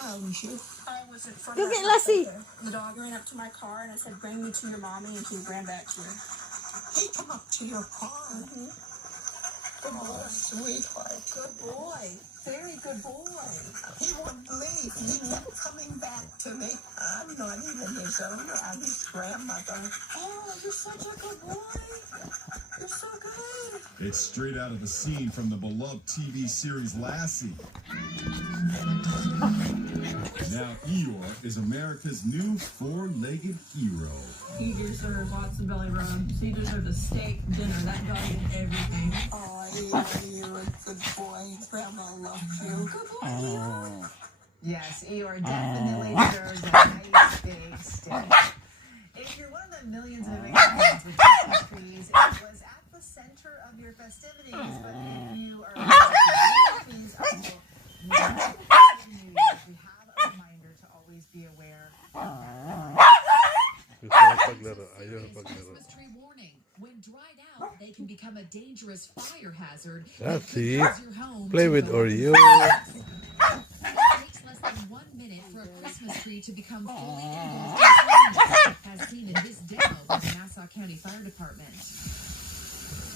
found you. I was in front Go of get the Lassie. The dog ran up to my car and I said, bring me to your mommy, and he ran back here. He come up to your car. Oh, sweetheart. Good boy. Very good boy. He wouldn't leave. He kept coming back to me. I'm not even his owner. I'm his grandmother. Oh, you're such a good boy. You're so good. It's straight out of the scene from the beloved TV series Lassie. Now Eeyore is America's new four-legged hero. He deserves lots of belly rubs. He deserves a steak dinner. That dog is everything. Oh, Eeyore, you're a good boy. Grandma loves you. Good boy, Eeyore. Yes, Eeyore definitely deserves a nice big steak. If you're one of the millions of Americans with Christmas trees, it was at the center of your festivities. But if you are trees also we have a reminder to always be aware. Christmas tree warning. When dried out, they can become a dangerous fire hazard. Lassie, play with Oreo. It takes less than 1 minute for a Christmas tree to become fully engulfed in flames, as seen in this demo by the Nassau County Fire Department.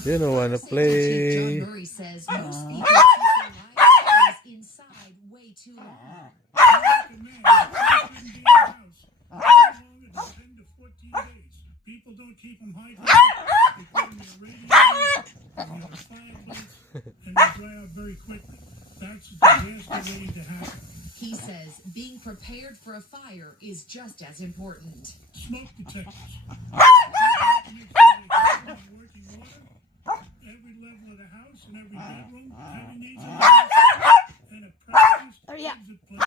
You don't want to Safety Chief play. John Murray says most people keep their live trees inside way too long. People don't keep them hydrated. They put them in a radiator, and a fireplace, and they dry out very quickly. That's a disaster waiting to happen. He says being prepared for a fire is just as important. Smoke detectors. Make sure they have them in working order. Every level of the house and every bedroom having these in the house, and a practice exit plan.